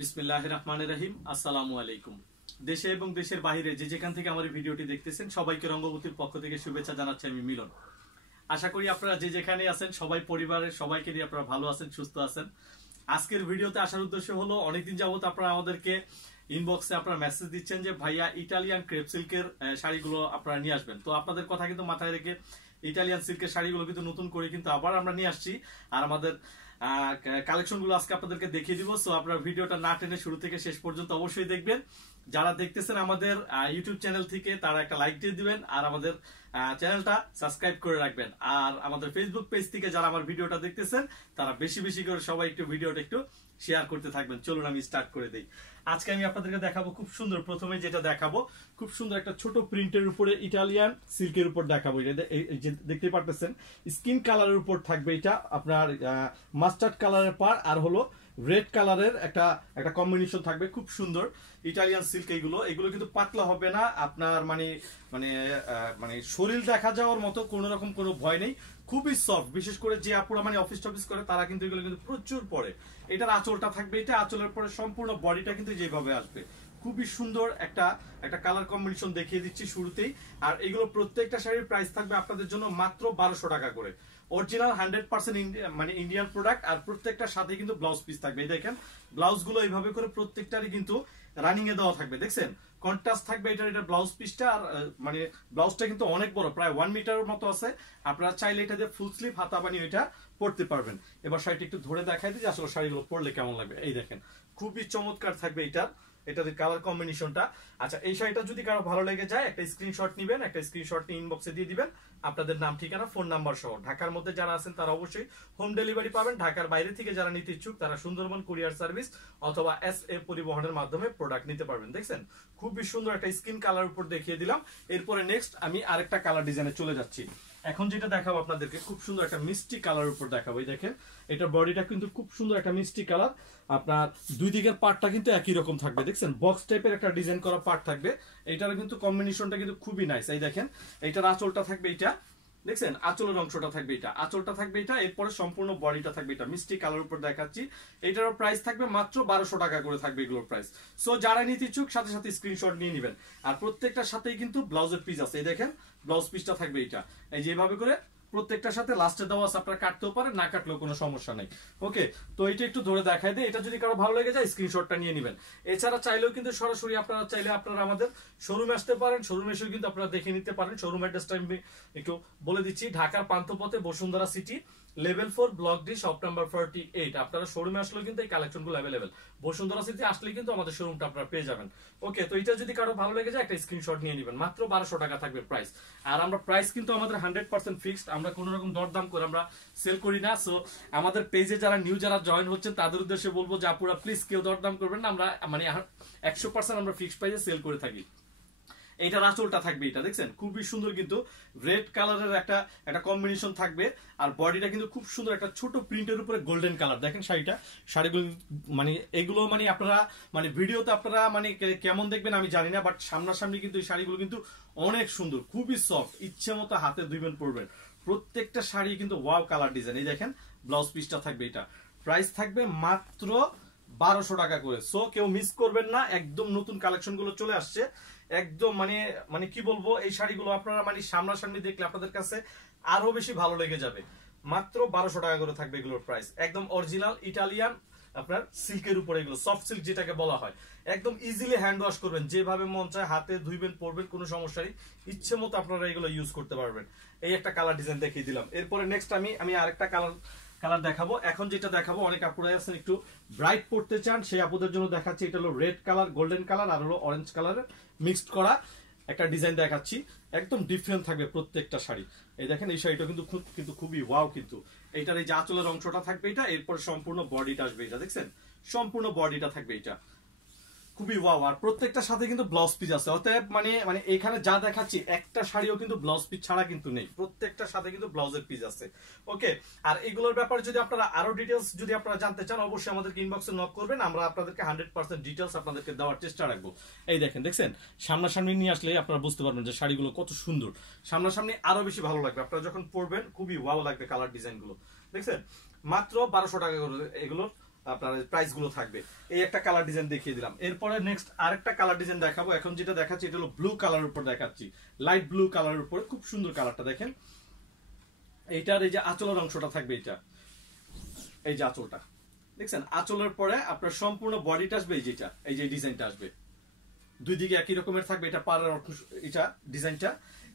বিসমিল্লাহির রহমানির রহিম। আসসালামু আলাইকুম। দেশে এবং দেশের বাইরে যে যেখান থেকে আমার এই ভিডিওটি দেখতেছেন সবাইকে রঙ্গবতীর পক্ষ থেকে শুভেচ্ছা জানাচ্ছি আমি মিলন। আশা করি আপনারা যে যেখানে আছেন সবাই পরিবারের সবাইকে নিয়ে আপনারা ভালো আছেন, সুস্থ আছেন। আজকের ভিডিওতে আসার উদ্দেশ্য হলো, অনেকদিন যাবত আপনারা আমাদেরকে ইনবক্সে আপনারা মেসেজ দিচ্ছেন যে ভাইয়া ইটালিয়ান ক্রেপ সিল্কের শাড়িগুলো আপনারা নিয়ে আসবেন। তো আপনাদের কথা কিন্তু মাথায় রেখে ইটালিয়ান সিল্কের শাড়িগুলো কিন্তু নতুন করে কিন্তু আবার আমরা নিয়ে আসছি, আর আমাদের কালেকশনগুলো আজকে আপনাদেরকে দেখিয়ে দিব। সো আপনারা ভিডিওটা না টেনে শুরু থেকে শেষ পর্যন্ত অবশ্যই দেখবেন। যারা দেখতেছেন আমাদের ইউটিউব চ্যানেল থেকে তারা একটা লাইক দিয়ে দিবেন, আর আমাদের চ্যানেলটা সাবস্ক্রাইব করে রাখবেন। আর আমাদের ফেসবুক পেজ থেকে যারা আমার ভিডিওটা দেখতেছেন তারা বেশি বেশি করে সবাই একটু ভিডিওটা একটু শেয়ার করতে থাকবেন। চলুন আমি স্টার্ট করে দেই। আজকে আমি আপনাদেরকে দেখাবো খুব সুন্দর, প্রথমে যেটা দেখাবো খুব সুন্দর একটা ছোট প্রিন্টের উপরে ইটালিয়ান সিল্কের উপর দেখাবো। এটা দেখতে পারতেছেন স্কিন কালারের উপর থাকবে, এটা আপনার মাস্টার্ড কালারের পার আর হলো রেড কালারের একটা কম্বিনেশন থাকবে। খুব সুন্দর ইটালিয়ান সিল্ক। এগুলো কিন্তু পাতলা হবে না, আপনার মানে মানে মানে শরীর দেখা যাওয়ার মতো কোন রকম কোনো ভয় নেই। খুবই সফট, বিশেষ করে যে আপুরা মানে অফিস টফিস করে তারা কিন্তু এগুলো কিন্তু প্রচুর পরে। এটার আঁচলটা থাকবে, এটা আঁচলের পরে সম্পূর্ণ বডিটা কিন্তু যেভাবে আসবে। খুবই সুন্দর একটা কালার কম্বিনেশন দেখিয়ে দিচ্ছি শুরুতেই। আর এগুলো প্রত্যেকটা শাড়ির প্রাইস থাকবে আপনাদের জন্য মাত্র 1200 টাকা করে। অরিজিনাল 100% মানে ইন্ডিয়ান প্রোডাক্ট, আর প্রত্যেকটার সাথে কিন্তু ব্লাউজ পিস থাকবে। এই দেখেন ব্লাউজ গুলো এইভাবে করে প্রত্যেকটারই কিন্তু রানিং এ দেওয়া থাকবে, দেখছেন কন্ট্রাস্ট থাকবে এটা ব্লাউজ পিসটা। আর মানে ব্লাউজটা কিন্তু অনেক বড়, প্রায় 1 মিটারের মতো আছে। আপনারা চাইলে এটা দিয়ে ফুল স্লিভ হাতা বানিয়ে এটা পরতে পারবেন। এবার শাড়িটা একটু ধরে দেখাই দিই যে আসলে শাড়িগুলো পরলে কেমন লাগবে। এই দেখেন খুবই চমৎকার থাকবে এটার কালার কম্বিনেশনটা। আচ্ছা, এই শাড়িটা যদি কারো ভালো লেগে যায় একটা স্ক্রিনশট নিবেন, একটা স্ক্রিনশট নিয়ে ইনবক্সে দিয়ে দিবেন আপনাদের নাম, ঠিকানা, ফোন নাম্বার সহ। ঢাকার মধ্যে যারা আছেন তারা অবশ্যই হোম ডেলিভারি পাবেন। ঢাকার বাইরে থেকে যারা নিতে ইচ্ছুক তারা সুন্দরবন কুরিয়ার সার্ভিস অথবা SA পরিবহনের মাধ্যমে প্রোডাক্ট নিতে পারবেন। দেখছেন খুবই সুন্দর একটা স্কিন কালার উপর দেখিয়ে দিলাম। এরপরে নেক্সট আমি আরেকটা কালার ডিজাইনে চলে যাচ্ছি। এখন যেটা দেখাবো আপনাদেরকে খুব সুন্দর একটা মিষ্টি কালার উপর দেখাবো। এই দেখেন এটা বডিটা কিন্তু খুব সুন্দর একটা মিষ্টি কালার। আপনার দুই দিকের পার্টটা কিন্তু একই রকম থাকবে, দেখছেন বক্স টাইপের একটা ডিজাইন করা পার্ট থাকবে। এটার কিন্তু কম্বিনেশনটা কিন্তু খুবই নাইস। এই দেখেন এইটার আঁচলটা থাকবে, এটা দেখছেন আঁচলের অংশটা থাকবে, এটা আঁচলটা থাকবে, এটা এরপরে সম্পূর্ণ বডিটা থাকবে এটা মিষ্টি কালার উপর দেখাচ্ছি। এটার প্রাইস থাকবে মাত্র 1200 টাকা করে থাকবে এগুলোর প্রাইস। সো যারা নিতে ইচ্ছুক সাথে সাথে স্ক্রিনশট নিয়ে নেবেন। আর প্রত্যেকটার সাথেই কিন্তু ব্লাউজের পিস আছে। এই দেখেন ব্লাউজ পিসটা থাকবে এটা, এই যেভাবে করে প্রত্যেকটার সাথে লাস্টে দেওয়া আছে। আপনারা কাটতেও পারেন, না কাটলেও কোনো সমস্যা নেই। ওকে, তো এটা একটু ধরে দেখাই দেয়। এটা যদি কারো ভালো লেগে যায় স্ক্রিনশটটা নিয়ে নেবেন। এছাড়া চাইলেও কিন্তু সরাসরি আপনারা চাইলে আপনারা আমাদের শোরুমে আসতে পারেন, শোরুমে এসেও কিন্তু আপনারা দেখে নিতে পারেন। শোরুম অ্যাড্রেসটা আমি একটু বলে দিচ্ছি। ঢাকার পান্থপথে Bashundhara city level 4 block D shop number 48। আপনারা শোরুমে আসলেও কিন্তু এই কালেকশনগুলো অ্যাভেলেবেল। বসুন্ধরা সিটি আসলে কিন্তু আমাদের শোরুমটা আপনারা পেয়ে যাবেন। ওকে, তো এটা যদি কারো ভালো লেগে যায় একটা স্ক্রিনশট নিয়ে নেবেন। মাত্র 1200 টাকা থাকবে প্রাইস। আর আমরা প্রাইস কিন্তু আমাদের 100% ফিক্সড, আমরা কোনো রকম দরদাম করে আমরা সেল করি না। সো আমাদের পেজে যারা জয়েন হচ্ছেন তাদের উদ্দেশ্যে বলবো যে আপুরা প্লিজ কেউ দরদাম করবেন না। আমরা মানে 100% আমরা ফিক্সড প্রাইসে সেল করে থাকি। এইটার আঁচলটা থাকবে, এটা দেখছেন খুবই সুন্দর, কিন্তু রেড কালারের একটা কম্বিনেশন থাকবে। আর বডিটা কিন্তু খুব সুন্দর একটা ছোট প্রিন্টের উপরে গোল্ডেন কালার। দেখেন শাড়িগুলো মানে এগুলো মানে আপনারা মানে ভিডিওতে আপনারা মানে কেমন দেখবেন আমি জানি না, বাট সামনাসামনি কিন্তু এই শাড়িগুলো কিন্তু অনেক সুন্দর, খুবই সফট, ইচ্ছে মতো হাতে ধুইবেন পরবেন। প্রত্যেকটা শাড়ি কিন্তু ওয়াও কালার ডিজাইন। এই দেখেন ব্লাউজ পিসটা থাকবে, এটা প্রাইস থাকবে মাত্র 1200 টাকা করে। সো কেউ মিস করবেন না, একদম নতুন কালেকশন গুলো চলে আসছে। একদম মানে কি বলবো, এই শাড়িগুলো আপনারা মানে সামনাসামনি দেখলে আপনাদের কাছে আরো বেশি ভালো লেগে যাবে। মাত্র 1200 টাকা করে থাকবে এগুলোর প্রাইস। একদম অরিজিনাল ইটালিয়ান আপনার সিল্কের উপরে, এগুলো সফট সিল্ক যেটাকে বলা হয়। একদম ইজিলি হ্যান্ড ওয়াশ করবেন, যেভাবে মন চায় হাতে ধুইবেন পরবেন, কোনো সমস্যা নেই। ইচ্ছে মতো আপনারা এগুলো ইউজ করতে পারবেন। এই একটা কালার ডিজাইন দেখিয়ে দিলাম। এরপরে নেক্সট আমি আরেকটা কালার দেখাবো। এখন যেটা দেখাবো, অনেক আপুরা আছেন একটু ব্রাইট পড়তে চান, সেই আপুদের জন্য দেখাচ্ছি। এটা হলো রেড কালার, গোল্ডেন কালার আর হলো অরেঞ্জ কালারের মিক্সড করা একটা ডিজাইন দেখাচ্ছি। একদম ডিফারেন্ট থাকবে প্রত্যেকটা শাড়ি। এই দেখেন এই শাড়িটা কিন্তু খুবই ওয়াও। কিন্তু এইটার এই যে আঁচলের অংশটা থাকবে এটা, এরপর সম্পূর্ণ বডিটা আসবে, এটা দেখছেন সম্পূর্ণ বডিটা থাকবে এটা, খুবই ওয়াও। আর প্রত্যেকটা সাথে কিন্তু ব্লাউজ পিস আছে। অতএব মানে এখানে যা দেখাচ্ছি একটা শাড়িও কিন্তু ব্লাউজ পিস ছাড়া কিন্তু নেই, প্রত্যেকটার সাথে কিন্তু ব্লাউজের পিস আছে। ওকে, আর এগুলোর ব্যাপারে যদি আপনারা আরো ডিটেলস যদি আপনারা জানতে চান অবশ্যই আমাদেরকে ইনবক্সে নক করবেন। আমরা আপনাদেরকে 100% ডিটেলস আপনাদেরকে দেওয়ার চেষ্টা রাখবো। এই দেখছেন সামনাসামনি নিয়ে আসলে আপনারা বুঝতে পারবেন যে শাড়িগুলো কত সুন্দর। সামনাসামনি আরো বেশি ভালো লাগবে, আপনারা যখন পরবেন খুবই ওয়াও লাগবে কালার ডিজাইন গুলো। দেখছেন মাত্র 1200 টাকা করে এগুলো আপনার প্রাইস গুলো থাকবে। এই একটা কালার ডিজাইন দেখিয়ে দিলাম। এরপরে নেক্সট আরেকটা কালার ডিজাইন দেখাবো। এখন যেটা দেখাচ্ছি এটা হলো ব্লু কালারের উপর দেখাচ্ছি, লাইট ব্লু কালারের উপরে খুব সুন্দর কালারটা দেখেন। এইটার এই যে আঁচলের অংশটা থাকবে, এটা এই যে আঁচলটা দেখছেন, আঁচলের পরে আপনার সম্পূর্ণ বডিটা আসবে এই যেটা, এই যে ডিজাইনটা আসবে, দুই দিকে একই রকমের থাকবে এটা পাড়ার এটা ডিজাইনটা।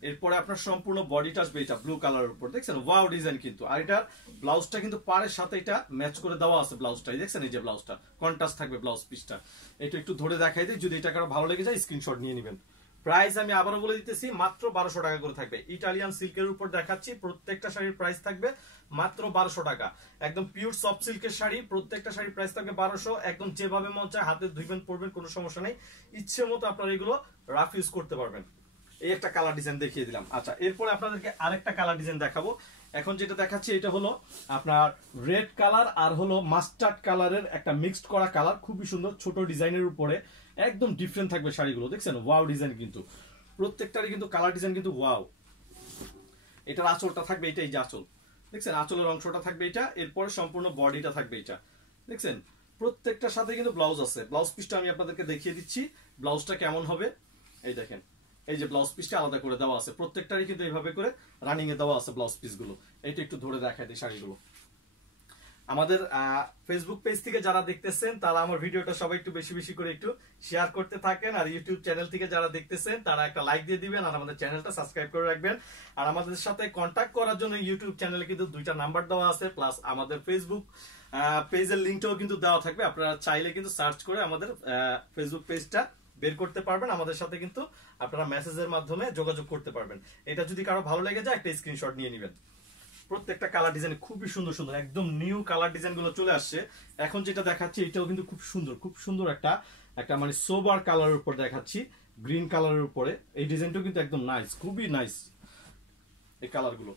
এরপরে আপনার সম্পূর্ণ বডিটা আসবে এটা ব্লু কালারের উপর, দেখছেন ওয়াও ডিজাইন কিন্তু। আর এটার ব্লাউজটা কিন্তু পাড়ের সাথে এটা ম্যাচ করে দেওয়া আছে, ব্লাউজটাই দেখছেন, এই যে ব্লাউজটা কন্ট্রাস্ট থাকবে ব্লাউজ পিসটা। এটা একটু ধরে দেখাই দিই, যদি এটা কারো ভালো লেগে যায় স্ক্রিনশট নিয়ে নেবেন। প্রাইস আমি আবারও বলে দিতেছি, মাত্র 1200 টাকা করে থাকবে। ইটালিয়ান সিল্কের উপর দেখাচ্ছি, প্রত্যেকটা শাড়ির প্রাইস থাকবে মাত্র 1200 টাকা। একদম পিওর সফট সিল্কের শাড়ি, প্রত্যেকটা শাড়ির প্রাইস থাকবে 1200। একদম যেভাবে মন চায় হাতে ধুইবেন পরবেন, কোনো সমস্যা নেই, ইচ্ছে মতো আপনারা এগুলো রাফ ইউজ করতে পারবেন। এই একটা কালার ডিজাইন দেখিয়ে দিলাম। আচ্ছা, এরপরে আপনাদেরকে আরেকটা কালার ডিজাইন দেখাবো। এখন যেটা দেখাচ্ছি এটা হলো আপনার রেড কালার আর হলো মাস্টার্ড কালারের একটা মিক্সড করা কালার, খুবই সুন্দর, ছোট ডিজাইনের উপরে একদম ডিফারেন্ট থাকবে শাড়িগুলো, দেখছেন ওয়াও ডিজাইন কিন্তু প্রত্যেকটারই কিন্তু কালার ডিজাইন কিন্তু ওয়াও। এটার আঁচলটা থাকবে এটা, এই যে আঁচল দেখছেন, আঁচলের অংশটা থাকবে এটা, এরপরে সম্পূর্ণ বডিটা থাকবে এটা, দেখছেন। প্রত্যেকটার সাথে কিন্তু ব্লাউজ আছে। ব্লাউজ পিসটা আমি আপনাদেরকে দেখিয়ে দিচ্ছি ব্লাউজটা কেমন হবে। এই দেখেন, এই যে ব্লাউজ পিসটা আলাদা করে দেওয়া আছে, প্রত্যেকটারই কিন্তু এইভাবে করে রানিং এ দেওয়া আছে ব্লাউজ পিস গুলো। এইটা একটু ধরে দেখায় দিই শাড়িগুলো। আমাদের ফেসবুক পেজ থেকে যারা দেখতেছেন তারা আমার ভিডিওটা সবাই একটু বেশি বেশি করে একটু শেয়ার করতে থাকেন, আর ইউটিউব চ্যানেল থেকে যারা দেখতেছেন তারা একটা লাইক দিয়ে দিবেন, আর আমাদের চ্যানেলটা সাবস্ক্রাইব করে রাখবেন। আর আমাদের সাথে কন্ট্যাক্ট করার জন্য ইউটিউব চ্যানেলে কিন্তু 2টা নাম্বার দেওয়া আছে, প্লাস আমাদের ফেসবুক পেজের লিঙ্কটাও কিন্তু দেওয়া থাকবে। আপনারা চাইলে কিন্তু সার্চ করে আমাদের ফেসবুক পেজটা বের করতে পারবেন, আমাদের সাথে কিন্তু আপনারা মেসেজের মাধ্যমে যোগাযোগ করতে পারবেন। এটা যদি কারো ভালো লেগে যায় একটা স্ক্রিনশট নিয়ে নেবেন। প্রত্যেকটা কালার ডিজাইন খুবই সুন্দর সুন্দর, একদম নিউ কালার ডিজাইন গুলো চলে আসছে। এখন যেটা দেখাচ্ছি এটাও কিন্তু খুব সুন্দর, খুব সুন্দর একটা মানে সোবার কালারের উপর দেখাচ্ছি, গ্রিন কালারের উপরে। এই ডিজাইনটাও কিন্তু একদম নাইস, খুবই নাইস এই কালার গুলো।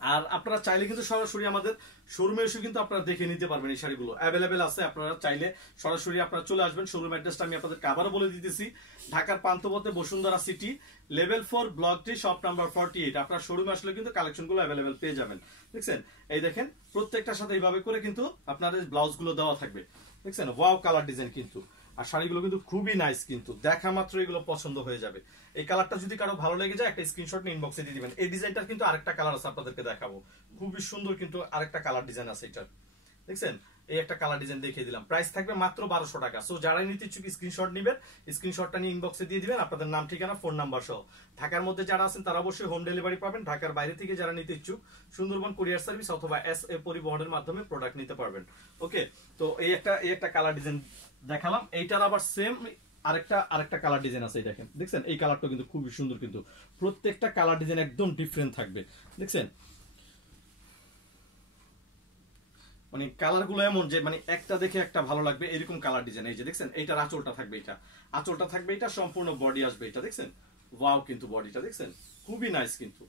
আর আপনারা চাইলে কিন্তু সরাসরি আমাদের শোরুমে এসে কিন্তু আপনারা দেখে নিতে পারবেন, এই শাড়িগুলো অ্যাভেলেবেল আছে। আপনারা চাইলে সরাসরি আপনারা চলে আসবেন। শোরুম অ্যাড্রেসটা আমি আপনাদেরকে আবারও বলে দিতেছি, ঢাকার পান্থপথে Bashundhara city, level 4, block D, shop number 48। আপনার শোরুমে আসলে কিন্তু কালেকশনগুলো অ্যাভেলেবেল পেয়ে যাবেন, দেখছেন। এই দেখেন প্রত্যেকটার সাথে এইভাবে করে কিন্তু আপনাদের ব্লাউজগুলো দেওয়া থাকবে, দেখছেন ওয়াও কালার ডিজাইন কিন্তু। আর শাড়িগুলো কিন্তু খুবই নাইস, কিন্তু দেখা মাত্র এগুলো পছন্দ হয়ে যাবে। এই কালারটা যদি কারো ভালো লেগে যায় একটা স্ক্রিনশট নিয়ে ইনবক্সে দিয়ে দিবেন। এই ডিজাইনটার কিন্তু আরেকটা কালার আছে, আপনাদেরকে দেখাবো, খুবই সুন্দর কিন্তু আরেকটা কালার ডিজাইন আছে এটার, দেখছেন। এই একটা কালার ডিজাইন দেখিয়ে দিলাম, প্রাইস থাকবে মাত্র 1200 টাকা। সো যারাই নিতে ইচ্ছুক স্ক্রিনশট নেবেন, স্ক্রিনশটটা নিয়ে ইনবক্সে দিয়ে দিবেন আপনাদের নাম, ঠিকানা, ফোন নাম্বার সহ। ঢাকার মধ্যে যারা আছেন তারা অবশ্যই হোম ডেলিভারি পাবেন। ঢাকার বাইরে থেকে যারা নিতে ইচ্ছুক সুন্দরবন কুরিয়ার সার্ভিস অথবা SA পরিবহনের মাধ্যমে প্রোডাক্ট নিতে পারবেন। ওকে, তো এই একটা কালার ডিজাইন দেখালাম। এইটার আবার সেম আরেকটা কালার ডিজাইন আছে, দেখেন, দেখছেন। এই কালারটা কিন্তু খুবই সুন্দর, কিন্তু প্রত্যেকটা কালার ডিজাইন একদম ডিফারেন্ট থাকবে, দেখছেন। মানে কালার গুলো এমন যে মানে একটা দেখে একটা ভালো লাগবে এরকম কালার ডিজাইন। এই যে দেখছেন, এইটার আঁচলটা থাকবে এটা, আঁচলটা থাকবে এটা, সম্পূর্ণ বডি আসবে এটা, দেখছেন ওয়াও কিন্তু বডিটা দেখছেন খুবই নাইস কিন্তু।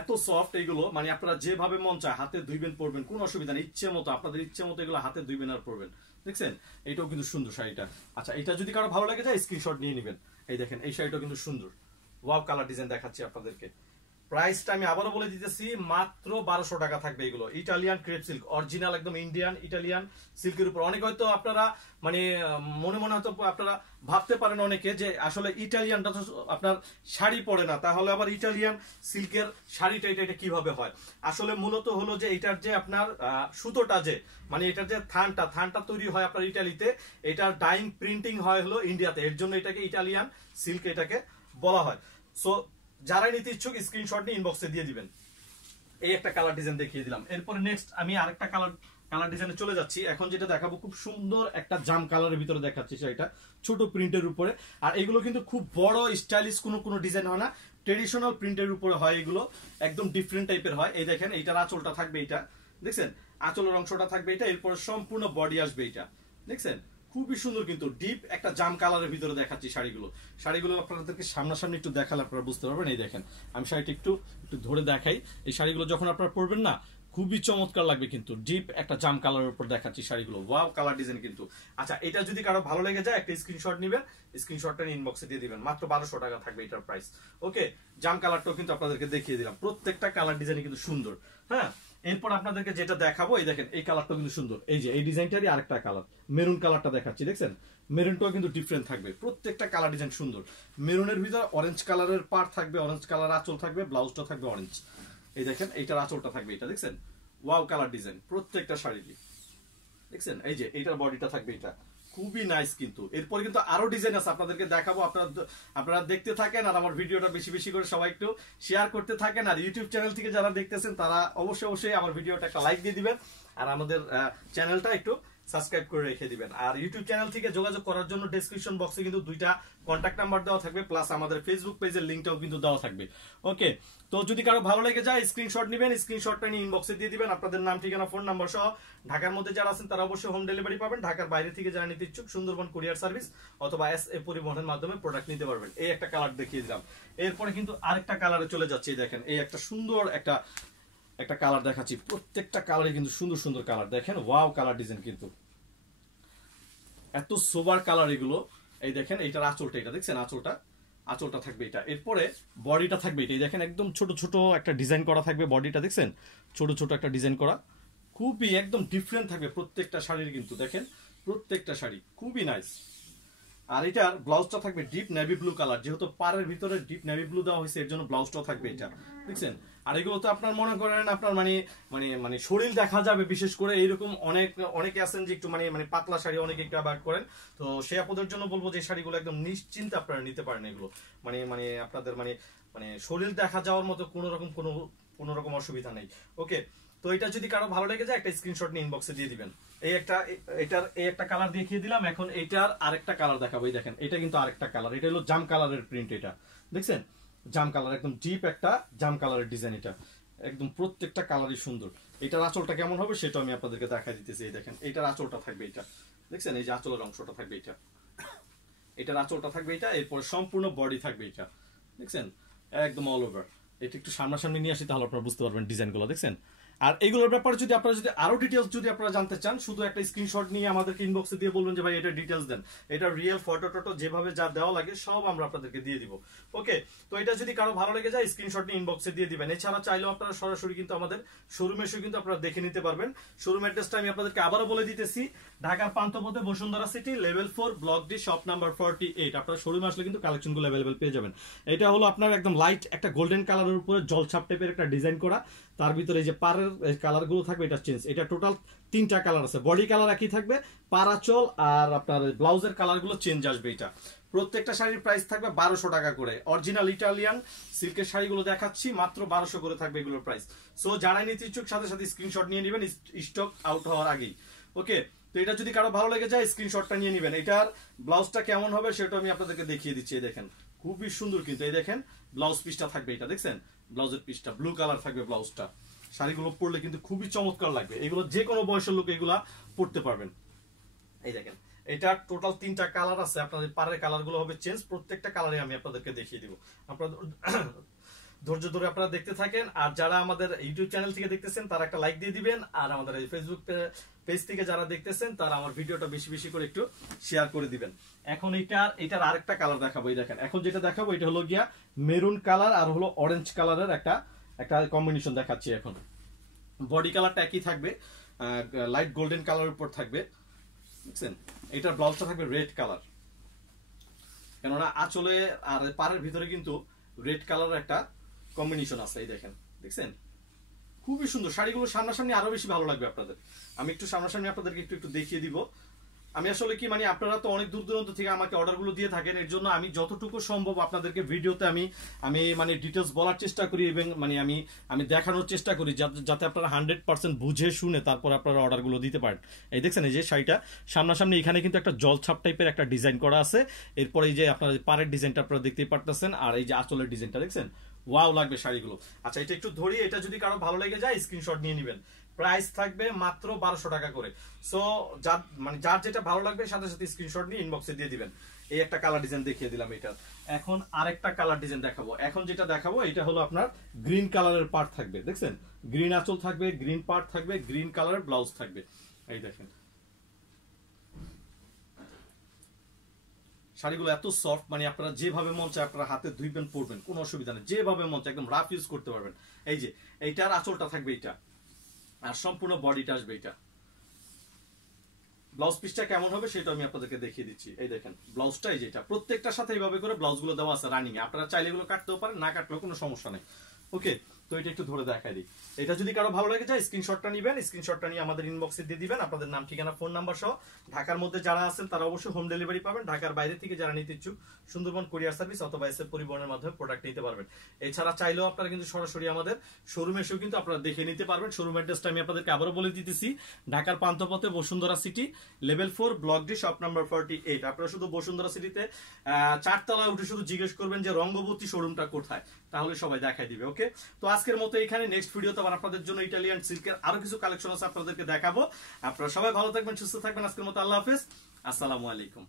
এত সফট এগুলো, মানে আপনারা যেভাবে মন চায় হাতে ধুইবেন পরবেন, কোনো অসুবিধা নেই, ইচ্ছে মতো আপনাদের ইচ্ছে মতো এগুলো হাতে ধুইবেন আর পরবেন, দেখছেন। এটাও কিন্তু সুন্দর শাড়িটা। আচ্ছা, এটা যদি কারো ভালো লাগে যায় স্ক্রিনশট নিয়ে নেবেন। এই দেখেন, এই শাড়িটাও কিন্তু সুন্দর, ওয়াও কালার ডিজাইন দেখাচ্ছি আপনাদেরকে। প্রাইসটা আমি আবারও বলে দিতেছি, মাত্র 1200 টাকা থাকবে এগুলো। ইটালিয়ান ক্রেপ সিল্ক, অরিজিনাল একদম ইন্ডিয়ান ইটালিয়ান সিল্কের উপর। অনেক হয়তো আপনারা মানে মনে মনে হয়তো আপনারা ভাবতে পারেন অনেকে যে আসলে ইটালিয়ানটা তো আপনার শাড়ি পরে না, তাহলে আবার ইটালিয়ান সিল্কের শাড়িটা এটা কিভাবে হয়। আসলে মূলত হলো যে এটার যে আপনার সুতোটা যে মানে এটার যে থানটা তৈরি হয় আপনার ইটালিতে, এটার ডাইং প্রিন্টিং হয় হলো ইন্ডিয়াতে, এর জন্য এটাকে ইটালিয়ান সিল্ক এটাকে বলা হয়। সো যারাই নিতে ইচ্ছুক স্ক্রিনশট নিয়ে ইনবক্সে দিয়ে দিবেন। এই একটা কালার ডিজাইন দেখিয়ে দিলাম। এরপরে নেক্সট আমি আরেকটা কালার ডিজাইনে চলে যাচ্ছি। এখন যেটা দেখাবো খুব সুন্দর একটা জাম কালারের ভিতরে দেখাচ্ছি, সেটা ছোট প্রিন্টের উপরে। আর এগুলো কিন্তু খুব বড় স্টাইলিশ কোনো ডিজাইন হয় না, ট্রেডিশনাল প্রিন্টের উপরে হয় এগুলো, একদম ডিফারেন্ট টাইপের হয়। এই দেখেন, এইটার আঁচলটা থাকবে এটা, দেখছেন আঁচলের অংশটা থাকবে এটা, এরপর সম্পূর্ণ বডি আসবে এটা, দেখছেন খুবই সুন্দর কিন্তু ডিপ একটা জাম কালারের ভিতরে দেখাচ্ছি শাড়িগুলো আপনাদেরকে সামনাসামনি একটু দেখালে আপনারা বুঝতে পারবেন। এই দেখেন, আমি শাড়িটা একটু ধরে দেখাই। এই শাড়িগুলো যখন আপনারা পরবেন না খুবই চমৎকার লাগবে, কিন্তু ডিপ একটা জাম কালারের উপর দেখাচ্ছি শাড়িগুলো, ওয়াও কালার ডিজাইন কিন্তু। আচ্ছা, এটা যদি কারো ভালো লেগে যায় একটা স্ক্রিনশট নেবেন, স্ক্রিনশটটা ইনবক্সে দিয়ে দিবেন, মাত্র 1200 টাকা থাকবে এটার প্রাইস। ওকে, জাম কালারটাও কিন্তু আপনাদেরকে দেখিয়ে দিলাম, প্রত্যেকটা কালার ডিজাইন কিন্তু সুন্দর। হ্যাঁ, এরপর আপনাদেরকে যেটা দেখাবো, এই দেখেন এই কালারটা কিন্তু সুন্দর, এই যে এই ডিজাইনটারই আরেকটা কালার মেরুন কালারটা দেখাচ্ছি, দেখছেন মেরুনটাও কিন্তু ডিফারেন্ট থাকবে, প্রত্যেকটা কালার ডিজাইন সুন্দর। মেরুনের ভিতরে অরেঞ্জ কালারের পার্ট থাকবে, অরেঞ্জ কালার আঁচল থাকবে, ব্লাউজটা থাকবে অরেঞ্জ। এই দেখেন এইটার আঁচলটা থাকবে, এটা দেখছেন ওয়াও কালার ডিজাইন প্রত্যেকটা শাড়ি দেখছেন। এই যে এইটার বডিটা থাকবে, এটা খুবই নাইস। কিন্তু এরপর কিন্তু আরো ডিজাইন আছে, আপনাদেরকে দেখাবো। আপনারা দেখতে থাকেন আর আমার ভিডিওটা বেশি বেশি করে সবাই একটু শেয়ার করতে থাকেন। আর ইউটিউব চ্যানেল থেকে যারা দেখতেছেন তারা অবশ্যই আমার ভিডিওটা একটা লাইক দিয়ে দিবেন আর আমাদের চ্যানেলটা একটু সাবস্ক্রাইব করে রেখে দিবেন। আর ইউটিউব চ্যানেল থেকে যোগাযোগ করার জন্য ডেসক্রিপশন বক্সে কিন্তু 2টা কন্ট্যাক্ট নাম্বার দেওয়া থাকবে, প্লাস আমাদের ফেসবুক পেজের লিংকটাও কিন্তু দেওয়া থাকবে। ওকে, তো যদি কারো ভালো লেগে যায় স্ক্রিনশট নেবেন, স্ক্রিনশটটা নিয়ে ইনবক্সে দিয়ে দিবেন আপনাদের নাম, ঠিকানা, ফোন নাম্বার সহ। ঢাকার মধ্যে যারা আছেন তারা অবশ্যই হোম ডেলিভারি পাবেন। ঢাকার বাইরে থেকে যারা নিতে ইচ্ছুক সুন্দরবন কুরিয়ার সার্ভিস অথবা এসএ পরিবহনের মাধ্যমে প্রোডাক্ট নিতে পারবেন। এই একটা কালার দেখিয়ে দিলাম। এরপরে কিন্তু আরেকটা কালারে চলে যাচ্ছে, দেখেন এই একটা সুন্দর একটা কালার দেখাচ্ছি। প্রত্যেকটা কালারে কিন্তু সুন্দর সুন্দর কালার, দেখেন ওয়াও কালার ডিজাইন, কিন্তু এত সোবার কালার এগুলো। এই দেখেন এইটার আঁচলটা, এটা দেখছেন আঁচলটা থাকবে এটা। এরপরে বডিটা থাকবে এটা, দেখেন একদম ছোট ছোট একটা ডিজাইন করা থাকবে বডিটা, দেখছেন ছোট ছোট একটা ডিজাইন করা, খুবই একদম ডিফারেন্ট থাকবে প্রত্যেকটা শাড়ির, কিন্তু দেখেন প্রত্যেকটা শাড়ি খুবই নাইস। আর এটার ব্লাউজটা থাকবে ডিপ নেভি ব্লু কালার, যেহেতু পাড়ের ভিতরে ডিপ নেভি ব্লু দেওয়া হয়েছে এর জন্য ব্লাউজটাও থাকবে এটা, দেখছেন। আর এগুলো তো আপনার মনে করেন আপনার মানে মানে মানে শরীর দেখা যাবে, বিশেষ করে এইরকম অনেকে আছেন যে একটু মানে পাতলা শাড়ি অনেকে একটু অ্যাভয়েড করেন, তো সে আপনাদের জন্য বলবো যে শাড়িগুলো একদম নিশ্চিন্তে আপনারা নিতে পারেন। এগুলো মানে আপনাদের মানে শরীর দেখা যাওয়ার মতো কোনো রকম অসুবিধা নেই। ওকে, তো এটা যদি কারো ভালো লেগে যায় একটা স্ক্রিনশট নিয়ে ইনবক্সে দিয়ে দিবেন। এই একটা কালার দেখিয়ে দিলাম, এখন এইটার আরেকটা কালার দেখাবো। এই দেখেন এটা কিন্তু আরেকটা কালার, এটা হলো জাম কালারের প্রিন্ট, এটা দেখছেন জাম কালার, একদম ডিপ একটা জাম কালারের ডিজাইন, এটা একদম প্রত্যেকটা কালারই সুন্দর। এটার আঁচলটা কেমন হবে সেটা আমি আপনাদেরকে দেখা দিতেছি। এই দেখেন এইটার আঁচলটা থাকবে এটা, দেখছেন এই যে আঁচলের অংশটা থাকবে এটার আঁচলটা থাকবে এটা। এরপর সম্পূর্ণ বডি থাকবে এটা, দেখছেন একদম অল ওভার। এটা একটু সামনাসামনি নিয়ে আসি তাহলে আপনারা বুঝতে পারবেন ডিজাইনগুলো, দেখছেন। আর এগুলোর ব্যাপারে যদি আরো ডিটেলস যদি আপনারা জানতে চান, শুধু একটা স্ক্রিনশট নিয়ে আমাদেরকে ইনবক্সে দিয়ে বলবেন যে ভাই এটা ডিটেলস দেন, এটা রিয়েল ফটো যেভাবে যা দেওয়া লাগে সব আমরা আপনাদেরকে দিয়ে দিব। ওকে, তো এটা যদি কারো ভালো লেগে যায় স্ক্রিনশট নিয়ে ইনবক্সে দিয়ে দিবেন। এছাড়া চাইলেও আপনারা সরাসরি কিন্তু আমাদের শোরুমে এসে কিন্তু আপনারা দেখে নিতে পারবেন। শোরুম অ্যাড্রেসটা আমি আপনাদেরকে আবারও বলে দিতেছি, ঢাকার পান্থপথে Bashundhara city, level 4, block D, shop number 48। আপনারা শোরুমে আসলে কিন্তু কালেকশনগুলো অ্যাভেলেবেল পেয়ে যাবেন। এটা হলো আপনার একদম লাইট একটা গোল্ডেন কালারের উপরে জলছাপ টাইপের একটা ডিজাইন করা, তার ভিতরে যে পাড়ের কালারগুলো থাকবে এটা চেঞ্জ। এটা টোটাল 3টা কালার আছে, বডি কালার একই থাকবে, পাড়াচল আর আপনার ব্লাউজের কালারগুলো চেঞ্জ আসবে। এটা প্রত্যেকটা শাড়ির প্রাইস থাকবে 1200 টাকা করে। অরিজিনাল ইটালিয়ান সিল্কের শাড়িগুলো দেখাচ্ছি, মাত্র 1200 করে থাকবে এগুলোর প্রাইস। সো যারাই নিতে ইচ্ছুক সাথে সাথে স্ক্রিনশট নিয়ে নেবেন স্টক আউট হওয়ার আগেই। ওকে, তো এটা যদি কারো ভালো লেগে যায় স্ক্রিনশটটা নিয়ে নেবেন। এটার ব্লাউজটা কেমন হবে সেটা আমি আপনাদেরকে দেখিয়ে দিচ্ছি। দেখেন খুবই সুন্দর, কিন্তু এই দেখেন ব্লাউজ পিসটা থাকবে এটা, দেখছেন ব্লাউজের পিসটা ব্লু কালার থাকবে ব্লাউজটা। শাড়িগুলো পরলে কিন্তু খুবই চমৎকার লাগবে, এগুলো যে কোনো বয়সের লোক এগুলা পরতে পারবেন। এই দেখেন এটা টোটাল 3টা কালার আছে, আপনাদের পাড়ের কালার গুলো হবে চেঞ্জ, প্রত্যেকটা কালারে আমি আপনাদেরকে দেখিয়ে দিব। আপনাদের ধৈর্য ধরে আপনারা দেখতে থাকেন। আর যারা আমাদের ইউটিউব চ্যানেল থেকে দেখতেছেন তারা একটা লাইক দিয়ে দিবেন, আর আমাদের এই ফেসবুক পেজ থেকে যারা দেখতেছেন তারা আমার ভিডিওটা বেশি বেশি করে একটু শেয়ার করে দিবেন। এখন এটার আরেকটা কালার দেখাবো। এই দেখেন এখন যেটা দেখাবো এটা হলো গিয়া মেরুন কালার আর হলো অরেঞ্জ কালারের একটা কম্বিনেশন দেখাচ্ছি। এখন বডি কালারটা একই থাকবে, লাইট গোল্ডেন কালারের উপর থাকবে, বুঝছেন। এটার ব্লাউজটা থাকবে রেড কালার, কেননা আঁচলে আর পাড়ের ভিতরে কিন্তু রেড কালারের একটা কম্বিনেশন আছে। এই দেখেন, দেখছেন খুবই সুন্দর। শাড়িগুলো সামনাসামনি আরো বেশি ভালো লাগবে আপনাদের। আমি একটু সামনাসামনি আপনাদেরকে একটু দেখিয়ে দিব। আমি আসলে কি আপনারা তো অনেক দূর দূরান্ত থেকে আমাকে অর্ডারগুলো দিয়ে থাকেন, এর জন্য আমি যতটুকু সম্ভব আপনাদেরকে ভিডিওতে আমি ডিটেলস বলার চেষ্টা করি এবং আমি দেখানোর চেষ্টা করি যাতে আপনারা 100% বুঝে শুনে তারপর আপনারা অর্ডারগুলো দিতে পারেন। এই দেখছেন এই যে শাড়িটা সামনাসামনি এখানে কিন্তু একটা জলছাপ টাইপের একটা ডিজাইন করা আছে। এরপরে এই যে আপনার পাড়ের ডিজাইনটা আপনারা দেখতেই পারতেছেন, আর এই যে আঁচলের ডিজাইনটা দেখছেন, ওয়াও লাগবে শাড়িগুলো। আচ্ছা এটা একটু ধরি, এটা যদি কারো ভালো লেগে যায় স্ক্রিনশট নিয়ে নেবেন। প্রাইস থাকবে মাত্র 1200 টাকা করে। সো যার যেটা ভালো লাগবে সাথে সাথে স্ক্রিনশট নিয়ে ইনবক্সে দিয়ে দিবেন। এই একটা কালার ডিজাইন দেখিয়ে দিলাম এটা। এখন আরেকটা কালার ডিজাইন দেখাবো। এখন যেটা দেখাবো এটা হলো আপনার গ্রিন কালারের পার্ট থাকবে, দেখছেন গ্রিন আঁচল থাকবে, গ্রিন পার্ট থাকবে, গ্রিন কালারের ব্লাউজ থাকবে। এই দেখেন শাড়িগুলো এত সফট, আপনারা যেভাবে মন চায় আপনারা হাতে ধুইবেন পরবেন, কোনো অসুবিধা নেই, যেভাবে মন চায় একদম রাফ ইউজ করতে পারবেন। এই যে এইটার আঁচলটা থাকবে এটা, আর সম্পূর্ণ বডিটা আসবে এটা। ব্লাউজ পিসটা কেমন হবে সেটা আমি আপনাদেরকে দেখিয়ে দিচ্ছি। এই দেখেন ব্লাউজটা, এই যেটা প্রত্যেকটার সাথে এইভাবে করে ব্লাউজ গুলো দেওয়া আছে রানিং এ। আপনারা চাইলে এগুলো কাটতেও পারেন, না কাটলেও কোনো সমস্যা নেই। ওকে, তো এটা একটু ধরে দেখাই দিই। এটা যদি কারো ভালো লাগে যায় স্ক্রিনশটটা নেবেন, স্ক্রিনশটটা নিয়ে আমাদের ইনবক্সে দিয়ে দিবেন আপনাদের নাম, ঠিকানা, ফোন নাম্বার সহ। ঢাকার মধ্যে যারা আছেন তারা অবশ্যই হোম ডেলিভারি পাবেন। ঢাকার বাইরে থেকে যারা নিতে ইচ্ছুক সুন্দরবন কুরিয়ার সার্ভিস অথবা এসএফ পরিবহনের মাধ্যমে প্রোডাক্ট নিতে পারবেন। এছাড়া চাইলেও আপনারা কিন্তু সরাসরি আমাদের শোরুমে এসেও কিন্তু আপনারা দেখে নিতে পারবেন। শোরুম অ্যাড্রেসটা আমি আপনাদেরকে আবারও বলে দিতেছি, ঢাকার পান্থপথে Bashundhara city, level 4, block D, shop number 48। আপনারা শুধু বসুন্ধরা সিটিতে 4 তলায় উঠে শুধু জিজ্ঞেস করবেন যে রঙ্গবতী শোরুমটা কোথায়, তাহলে সবাই দেখাই দিবে। ওকে, তো আজকের মতো এখানে, নেক্সট ভিডিওতে আবার আপনাদের জন্য ইটালিয়ান সিল্কের আরো কিছু কালেকশন আছে আপনাদেরকে দেখাবো। আপনারা সবাই ভালো থাকবেন, সুস্থ থাকবেন। আজকের মতো আল্লাহ হাফেজ, আসসালামু আলাইকুম।